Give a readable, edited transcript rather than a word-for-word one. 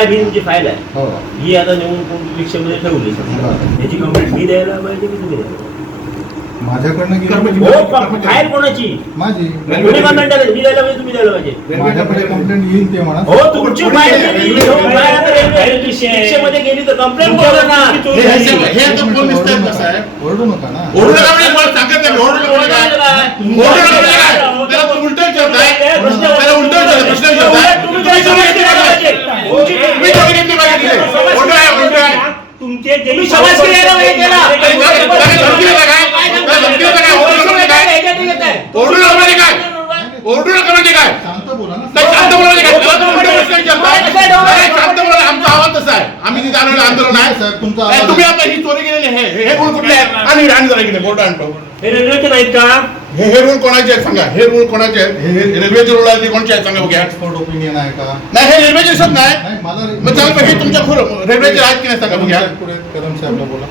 साहेब ही तुमची फाईल आहे, हो. ही आता नेऊन रिक्षामध्ये ठेवली समजा, याची कंप्लेंट मी द्यायला पाहिजे की तुम्ही द्यायला? माझ्याकडनं हो, फाईल कोणाची? माझी. कोणी कंप्लेंट द्यायला? मी द्यायला पाहिजे, तुम्ही द्यायला पाहिजे? माझ्याकडे कंप्लेंट येईल ते म्हणा. हो, तुमची फाईल गेली, फाईल आता रिक्षेमध्ये गेली तर कंप्लेंट बोला ना. हे तो कोण दिसतंय कसं आहे? ओरडू नका ना. ओरडू नका म्हणजे मला सांगत नाही, ओरडू नका म्हणजे काय? ओरडू नका म्हणजे काय? त्याला तुम्ही उलटं विचारताय, त्याला उलटं विचारताय, प्रश्न विचारताय. तुम्ही चोरी घेतली पाहिजे. तुम्ही चोरी घेतली पाहिजे. उलटं आहे, उलटं आहे. तुमचे तुम्ही समाज केला नाही केला. ओरडू नका म्हणजे काय? ओरडू नका म्हणजे काय? शांत बोला ना. नाही, शांत बोला म्हणजे काय? त्याला तुम्ही उलटं प्रश्न विचारताय. नाही, शांत बोला. आमचा आवाज तसा आहे. आम्ही तिथे आलेलं आंदोलन आहे. साहेब, तुमचा नाही, आवाज तुम्ही आता ही चोरी केलेली आहे. हे रूल कुठले आहेत? आणि जरा इकडे बोट आणतो. हे रेल्वेचे नाहीत का? हे रूल कोणाचे आहेत सांगा? हे रूल कोणाचे आहेत? हे रेल्वेचे रूल आहेत, ते कोणचे आहेत सांगा बघूया. एक्सपर्ट ओपिनियन आहे का? नाही, हे रेल्वेचे दिसत नाही. नाही, मला मग चाल हे तुमच्या रेल्वेचे आहेत की नाही सांगा बघूया. पुढे कदम साहेबला बोला.